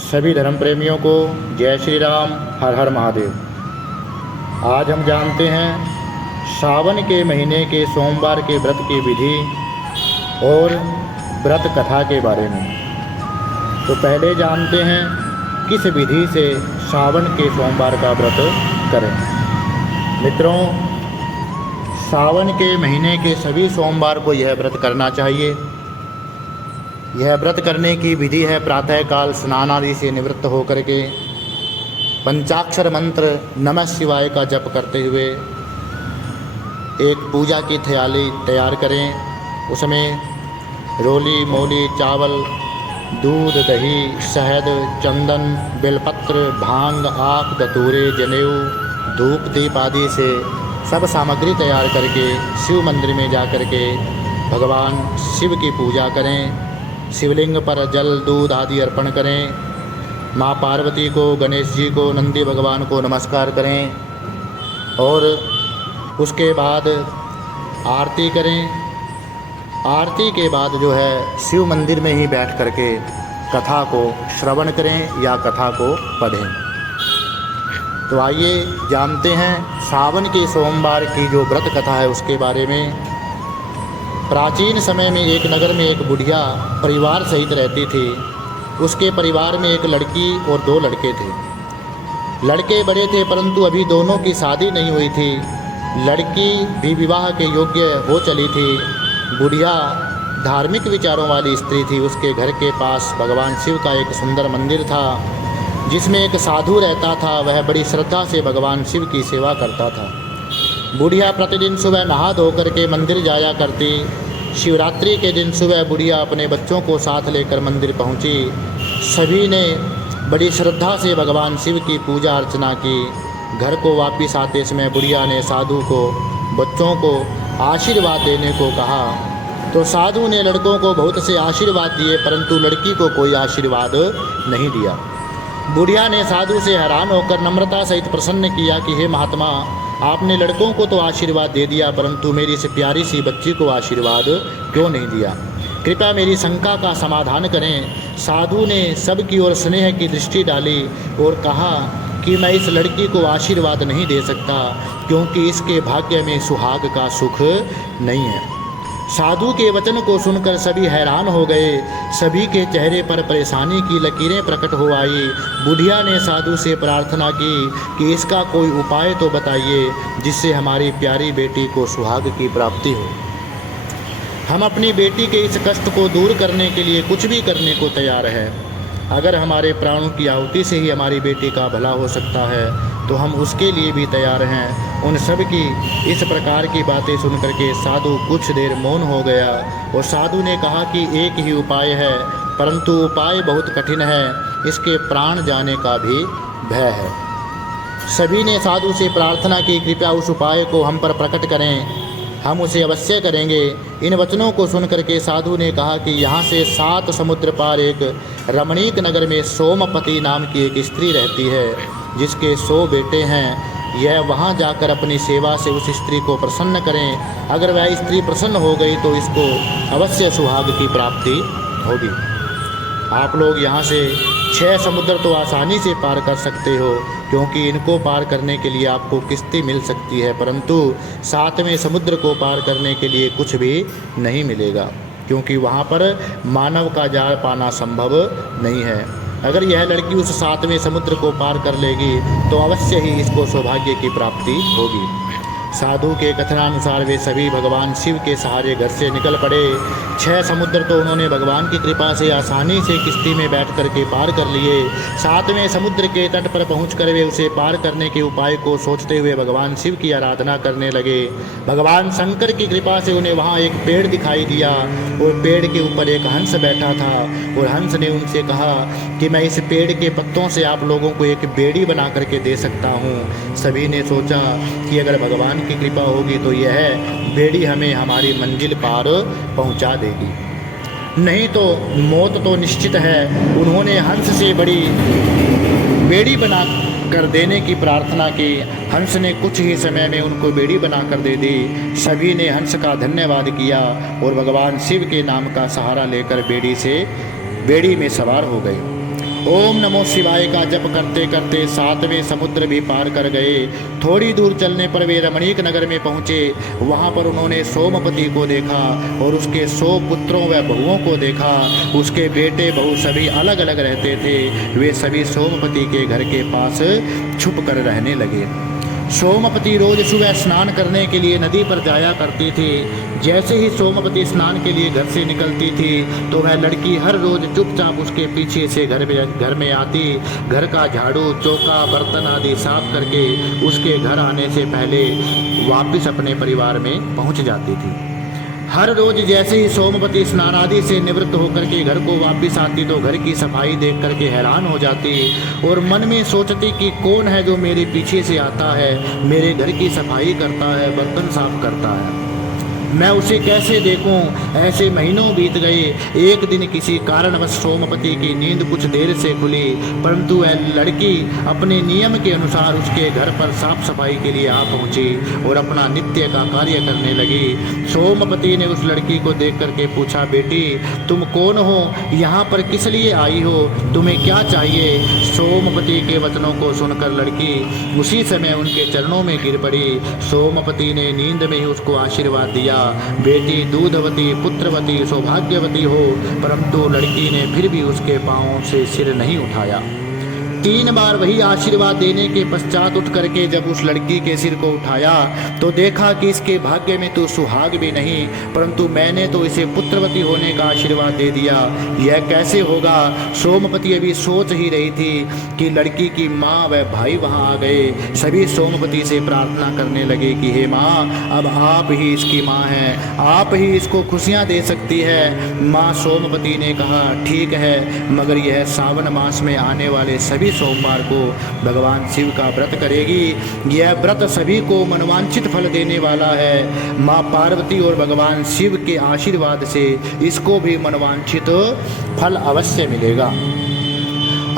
सभी धर्म प्रेमियों को जय श्री राम, हर हर महादेव। आज हम जानते हैं सावन के महीने के सोमवार के व्रत की विधि और व्रत कथा के बारे में। तो पहले जानते हैं किस विधि से सावन के सोमवार का व्रत करें। मित्रों, सावन के महीने के सभी सोमवार को यह व्रत करना चाहिए। यह व्रत करने की विधि है प्रातःकाल स्नान आदि से निवृत्त होकर के पंचाक्षर मंत्र नमः शिवाय का जप करते हुए एक पूजा की थैली तैयार करें। उसमें रोली, मोली, चावल, दूध, दही, शहद, चंदन, बेलपत्र, भांग, आक, धतूरे, जनेऊ, धूप, दीप आदि से सब सामग्री तैयार करके शिव मंदिर में जा कर के भगवान शिव की पूजा करें। शिवलिंग पर जल, दूध आदि अर्पण करें। माँ पार्वती को, गणेश जी को, नंदी भगवान को नमस्कार करें और उसके बाद आरती करें। आरती के बाद जो है शिव मंदिर में ही बैठ करके कथा को श्रवण करें या कथा को पढ़ें। तो आइए जानते हैं सावन के सोमवार की जो व्रत कथा है उसके बारे में। प्राचीन समय में एक नगर में एक बुढ़िया परिवार सहित रहती थी। उसके परिवार में एक लड़की और 2 लड़के थे। लड़के बड़े थे परंतु अभी दोनों की शादी नहीं हुई थी। लड़की भी विवाह के योग्य हो चली थी। बुढ़िया धार्मिक विचारों वाली स्त्री थी। उसके घर के पास भगवान शिव का एक सुंदर मंदिर था जिसमें एक साधु रहता था। वह बड़ी श्रद्धा से भगवान शिव की सेवा करता था। बुढ़िया प्रतिदिन सुबह नहा धोकर के मंदिर जाया करती। शिवरात्रि के दिन सुबह बुढ़िया अपने बच्चों को साथ लेकर मंदिर पहुंची। सभी ने बड़ी श्रद्धा से भगवान शिव की पूजा अर्चना की। घर को वापस आते समय बुढ़िया ने साधु को बच्चों को आशीर्वाद देने को कहा। तो साधु ने लड़कों को बहुत से आशीर्वाद दिए परंतु लड़की को कोई आशीर्वाद नहीं दिया। बुढ़िया ने साधु से हैरान होकर नम्रता सहित प्रसन्न किया कि हे महात्मा, आपने लड़कों को तो आशीर्वाद दे दिया परंतु मेरी इस प्यारी सी बच्ची को आशीर्वाद क्यों नहीं दिया? कृपया मेरी शंका का समाधान करें। साधु ने सबकी ओर स्नेह की दृष्टि डाली और कहा कि मैं इस लड़की को आशीर्वाद नहीं दे सकता क्योंकि इसके भाग्य में सुहाग का सुख नहीं है। साधु के वचन को सुनकर सभी हैरान हो गए। सभी के चेहरे पर परेशानी की लकीरें प्रकट हो आई। बुढ़िया ने साधु से प्रार्थना की कि इसका कोई उपाय तो बताइए जिससे हमारी प्यारी बेटी को सुहाग की प्राप्ति हो। हम अपनी बेटी के इस कष्ट को दूर करने के लिए कुछ भी करने को तैयार हैं। अगर हमारे प्राणों की आहुति से ही हमारी बेटी का भला हो सकता है तो हम उसके लिए भी तैयार हैं। उन सब की इस प्रकार की बातें सुनकर के साधु कुछ देर मौन हो गया और साधु ने कहा कि एक ही उपाय है परंतु उपाय बहुत कठिन है। इसके प्राण जाने का भी भय है। सभी ने साधु से प्रार्थना की, कृपया उस उपाय को हम पर प्रकट करें, हम उसे अवश्य करेंगे। इन वचनों को सुनकर के साधु ने कहा कि यहाँ से 7 समुद्र पार एक रमणीक नगर में सोमपति नाम की एक स्त्री रहती है जिसके 100 बेटे हैं। यह वहाँ जाकर अपनी सेवा से उस स्त्री को प्रसन्न करें। अगर वह स्त्री प्रसन्न हो गई तो इसको अवश्य सुहाग की प्राप्ति होगी। आप लोग यहाँ से 6 समुद्र तो आसानी से पार कर सकते हो क्योंकि इनको पार करने के लिए आपको किश्ती मिल सकती है परंतु 7वें समुद्र को पार करने के लिए कुछ भी नहीं मिलेगा क्योंकि वहाँ पर मानव का जाल पाना संभव नहीं है। अगर यह लड़की उस 7वें समुद्र को पार कर लेगी तो अवश्य ही इसको सौभाग्य की प्राप्ति होगी। साधु के कथनानुसार वे सभी भगवान शिव के सहारे घर से निकल पड़े। 6 समुद्र तो उन्होंने भगवान की कृपा से आसानी से किश्ती में बैठ करके पार कर लिए। 7वें समुद्र के तट पर पहुंचकर वे उसे पार करने के उपाय को सोचते हुए भगवान शिव की आराधना करने लगे। भगवान शंकर की कृपा से उन्हें वहाँ एक पेड़ दिखाई दिया और पेड़ के ऊपर एक हंस बैठा था और हंस ने उनसे कहा कि मैं इस पेड़ के पत्तों से आप लोगों को एक बेड़ी बना करके दे सकता हूँ। सभी ने सोचा कि अगर भगवान की कृपा होगी तो यह बेड़ी हमें हमारी मंजिल पार पहुंचा देगी, नहीं तो मौत तो निश्चित है। उन्होंने हंस से बड़ी बेड़ी बना कर देने की प्रार्थना की। हंस ने कुछ ही समय में उनको बेड़ी बना कर दे दी। सभी ने हंस का धन्यवाद किया और भगवान शिव के नाम का सहारा लेकर बेड़ी में सवार हो गए ओम नमो शिवाय का जप करते करते 7वें समुद्र भी पार कर गए। थोड़ी दूर चलने पर वे रमणीक नगर में पहुँचे। वहाँ पर उन्होंने सोमपति को देखा और उसके 100 पुत्रों व बहुओं को देखा। उसके बेटे बहू सभी अलग अलग रहते थे। वे सभी सोमपति के घर के पास छुप कर रहने लगे। सोमपति रोज सुबह स्नान करने के लिए नदी पर जाया करती थी। जैसे ही सोमपति स्नान के लिए घर से निकलती थी तो वह लड़की हर रोज चुपचाप उसके पीछे से घर में आती। घर का झाड़ू, चौका, बर्तन आदि साफ करके उसके घर आने से पहले वापस अपने परिवार में पहुंच जाती थी। हर रोज जैसे ही सोमपति स्नान आदि से निवृत्त होकर के घर को वापस आती तो घर की सफाई देख करके हैरान हो जाती और मन में सोचती कि कौन है जो मेरे पीछे से आता है, मेरे घर की सफाई करता है, बर्तन साफ करता है, मैं उसे कैसे देखूं। ऐसे महीनों बीत गए। एक दिन किसी कारणवश सोमपति की नींद कुछ देर से खुली, परंतु वह लड़की अपने नियम के अनुसार उसके घर पर साफ सफाई के लिए आ पहुंची और अपना नित्य का कार्य करने लगी। सोमपति ने उस लड़की को देख करके पूछा, बेटी तुम कौन हो, यहाँ पर किस लिए आई हो, तुम्हें क्या चाहिए। सोमपति के वचनों को सुनकर लड़की उसी समय उनके चरणों में गिर पड़ी। सोमपति ने नींद में ही उसको आशीर्वाद दिया, बेटी दूधवती पुत्रवती सौभाग्यवती हो। परंतु लड़की ने फिर भी उसके पांवों से सिर नहीं उठाया। 3 बार वही आशीर्वाद देने के पश्चात उठ करके जब उस लड़की के सिर को उठाया तो देखा कि इसके भाग्य में तो सुहाग भी नहीं, परंतु मैंने तो इसे पुत्रवती होने का आशीर्वाद दे दिया, यह कैसे होगा। सोमपति अभी सोच ही रही थी कि लड़की की माँ व भाई वहाँ आ गए। सभी सोमपति से प्रार्थना करने लगे कि हे माँ, अब आप ही इसकी माँ हैं, आप ही इसको खुशियाँ दे सकती है। माँ सोमपति ने कहा, ठीक है, मगर यह सावन मास में आने वाले सभी सोमवार को भगवान शिव का व्रत करेगी। यह व्रत सभी को मनवांछित फल देने वाला है। माँ पार्वती और भगवान शिव के आशीर्वाद से इसको भी मनवांछित फल अवश्य मिलेगा।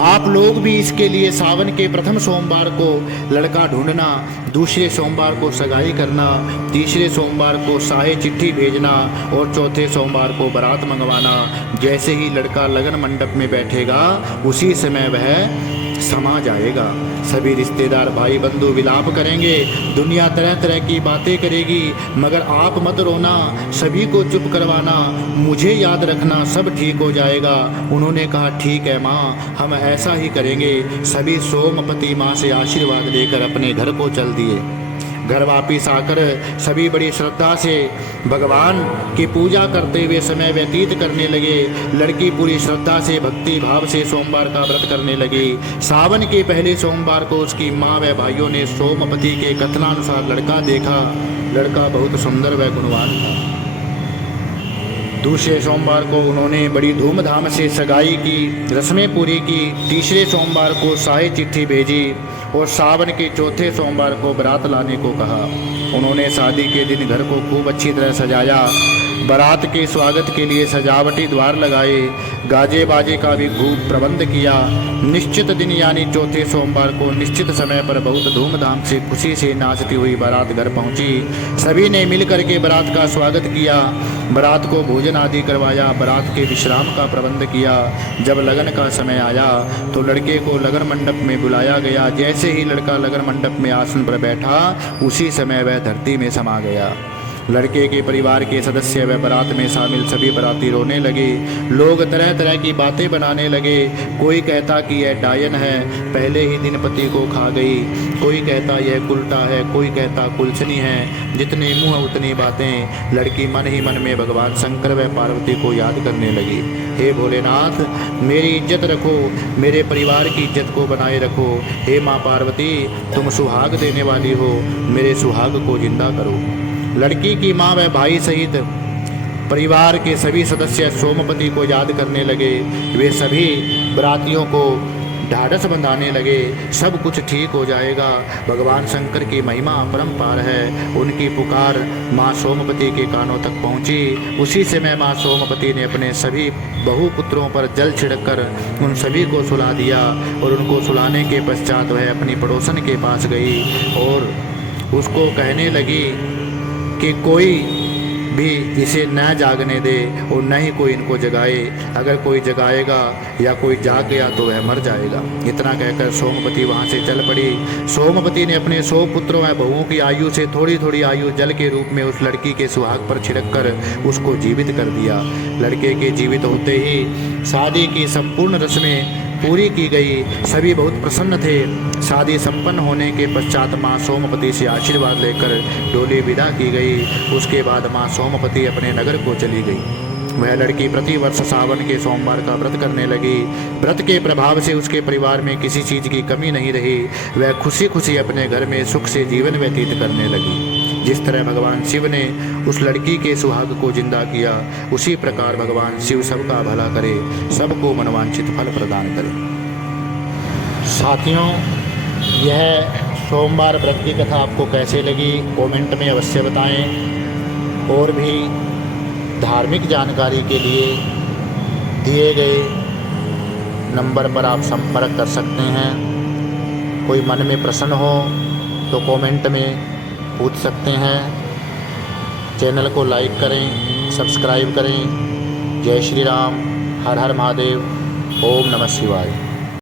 आप लोग भी इसके लिए सावन के प्रथम सोमवार को लड़का ढूंढना, दूसरे सोमवार को सगाई करना, तीसरे सोमवार को साहे चिट्ठी भेजना और चौथे सोमवार को बारात मंगवाना। जैसे ही लड़का लगन मंडप में बैठेगा उसी समय वह समा जाएगा। सभी रिश्तेदार भाई बंधु विलाप करेंगे, दुनिया तरह तरह की बातें करेगी, मगर आप मत रोना, सभी को चुप करवाना, मुझे याद रखना, सब ठीक हो जाएगा। उन्होंने कहा, ठीक है माँ, हम ऐसा ही करेंगे। सभी सोमपति माँ से आशीर्वाद लेकर अपने घर को चल दिए। घर वापिस आकर सभी बड़ी श्रद्धा से भगवान की पूजा करते हुए समय व्यतीत करने लगे। लड़की पूरी श्रद्धा से भक्ति भाव से सोमवार का व्रत करने लगी। सावन के पहले सोमवार को उसकी माँ व भाइयों ने सोमपति के कथनानुसार लड़का देखा। लड़का बहुत सुंदर व गुणवान था। दूसरे सोमवार को उन्होंने बड़ी धूमधाम से सगाई की, रस्में पूरी की। तीसरे सोमवार को साहे चिट्ठी भेजी और सावन के चौथे सोमवार को बारात लाने को कहा। उन्होंने शादी के दिन घर को खूब अच्छी तरह सजाया। बारात के स्वागत के लिए सजावटी द्वार लगाए, गाजे बाजे का भी खूब प्रबंध किया। निश्चित दिन यानी चौथे सोमवार को निश्चित समय पर बहुत धूमधाम से खुशी से नाचती हुई बारात घर पहुंची। सभी ने मिलकर के बारात का स्वागत किया, बारात को भोजन आदि करवाया, बारात के विश्राम का प्रबंध किया। जब लगन का समय आया तो लड़के को लगन मंडप में बुलाया गया। जैसे ही लड़का लगन मंडप में आसन पर बैठा उसी समय वह धरती में समा गया। लड़के के परिवार के सदस्य व बारात में शामिल सभी बाराती रोने लगे। लोग तरह तरह की बातें बनाने लगे। कोई कहता कि यह डायन है, पहले ही दिन पति को खा गई। कोई कहता यह उल्टा है, कोई कहता कुलसनी है। जितने मुँह उतनी बातें। लड़की मन ही मन में भगवान शंकर व पार्वती को याद करने लगी। हे भोलेनाथ, मेरी इज्जत रखो, मेरे परिवार की इज्जत को बनाए रखो। हे माँ पार्वती, तुम सुहाग देने वाली हो, मेरे सुहाग को जिंदा करो। लड़की की माँ व भाई सहित परिवार के सभी सदस्य सोमपति को याद करने लगे। वे सभी बरातियों को ढाढ़स बंधाने लगे। सब कुछ ठीक हो जाएगा। भगवान शंकर की महिमा अपरंपार है। उनकी पुकार माँ सोमपति के कानों तक पहुँची। उसी समय माँ सोमपति ने अपने सभी बहु पुत्रों पर जल छिड़ककर उन सभी को सुला दिया और उनको सुलाने के पश्चात वह अपनी पड़ोसन के पास गई और उसको कहने लगी कि कोई भी इसे न जागने दे और न ही कोई इनको जगाए। अगर कोई जगाएगा या कोई जाग गया तो वह मर जाएगा। इतना कहकर सोमवती वहाँ से चल पड़ी। सोमवती ने अपने 100 पुत्रों व बहुओं की आयु से थोड़ी थोड़ी आयु जल के रूप में उस लड़की के सुहाग पर छिड़क कर उसको जीवित कर दिया। लड़के के जीवित होते ही शादी की संपूर्ण रस्में पूरी की गई। सभी बहुत प्रसन्न थे। शादी संपन्न होने के पश्चात माँ सोमवती से आशीर्वाद लेकर डोली विदा की गई। उसके बाद माँ सोमवती अपने नगर को चली गई। वह लड़की प्रतिवर्ष सावन के सोमवार का व्रत करने लगी। व्रत के प्रभाव से उसके परिवार में किसी चीज़ की कमी नहीं रही। वह खुशी खुशी अपने घर में सुख से जीवन व्यतीत करने लगी। जिस तरह भगवान शिव ने उस लड़की के सुहाग को जिंदा किया, उसी प्रकार भगवान शिव सबका भला करे, सबको मनवांछित फल प्रदान करे। साथियों, यह सोमवार व्रत की कथा आपको कैसे लगी कमेंट में अवश्य बताएं। और भी धार्मिक जानकारी के लिए दिए गए नंबर पर आप संपर्क कर सकते हैं। कोई मन में प्रश्न हो तो कमेंट में पूछ सकते हैं। चैनल को लाइक करें, सब्सक्राइब करें। जय श्री राम, हर हर महादेव, ओम नमः शिवाय।